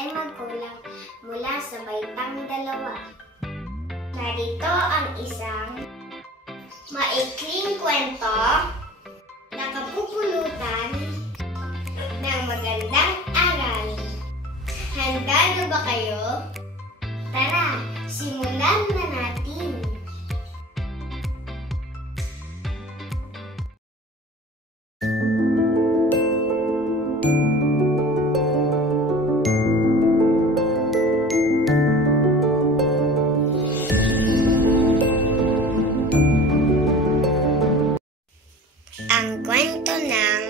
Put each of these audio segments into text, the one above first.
ay magkulang mula sa baitang dalawa. Narito ang isang maikling kwento na kapupulutan ng magandang aral. Handa na ba kayo? Tara, simulan na natin! Ang kwento ng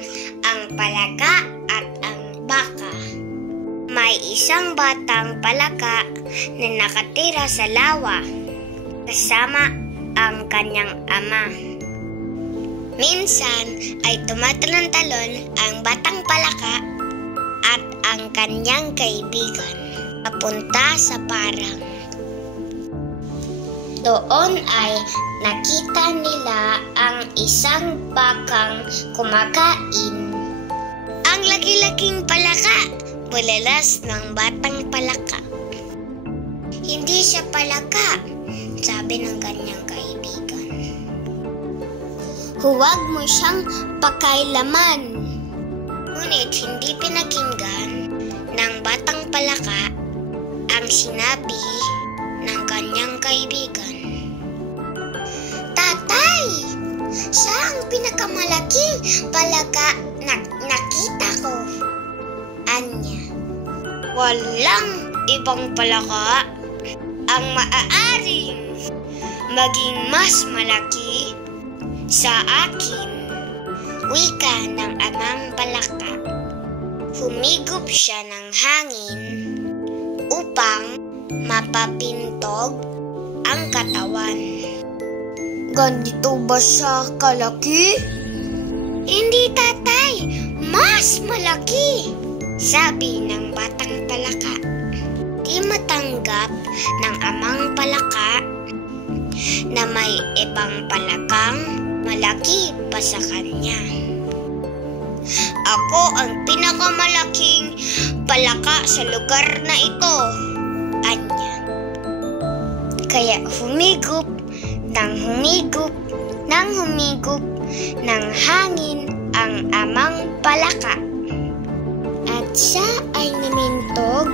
Ang Palaka at ang Baka. May isang batang palaka na nakatira sa lawa kasama ang kanyang ama. Minsan ay tumatalon-talon ang batang palaka at ang kanyang kaibigan papunta sa parang. Doon ay nakita nila ang isang bakang kumakain. Ang laki-laking palaka, bulalas ng batang palaka. Hindi siya palaka, sabi ng kanyang kaibigan. Huwag mo siyang pakailaman. Ngunit hindi pinakinggan ng batang palaka ang sinabi ng kanyang kaibigan. Tatay! Siya ang pinakamalaking palaka na nakita ko. Anya. Walang ibang palaka ang maaaring maging mas malaki sa akin. Wika ng amang palaka. Humigop siya ng hangin upang mapapintog ang katawan. Ganito ba siya kalaki? Hindi, tatay. Mas malaki, sabi ng batang palaka. Di matanggap ng amang palaka na may ibang palakang malaki pa sa kanya. Ako ang pinakamalaking palaka sa lugar na ito, anya. Kaya humigop ng hangin ang amang palaka. At siya ay namintog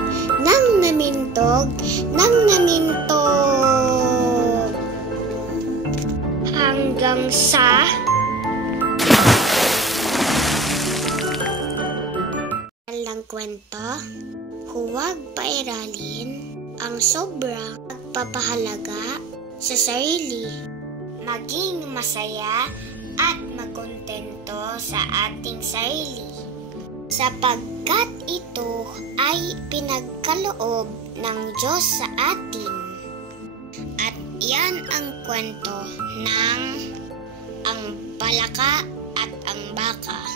hanggang sa lang kwento, huwag pairalin ang sobrang pagpapahalaga sa sarili. Maging masaya at magkontento sa ating sarili, sapagkat ito ay pinagkaloob ng Diyos sa atin. At yan ang kwento ng Ang Palaka at ang Baka.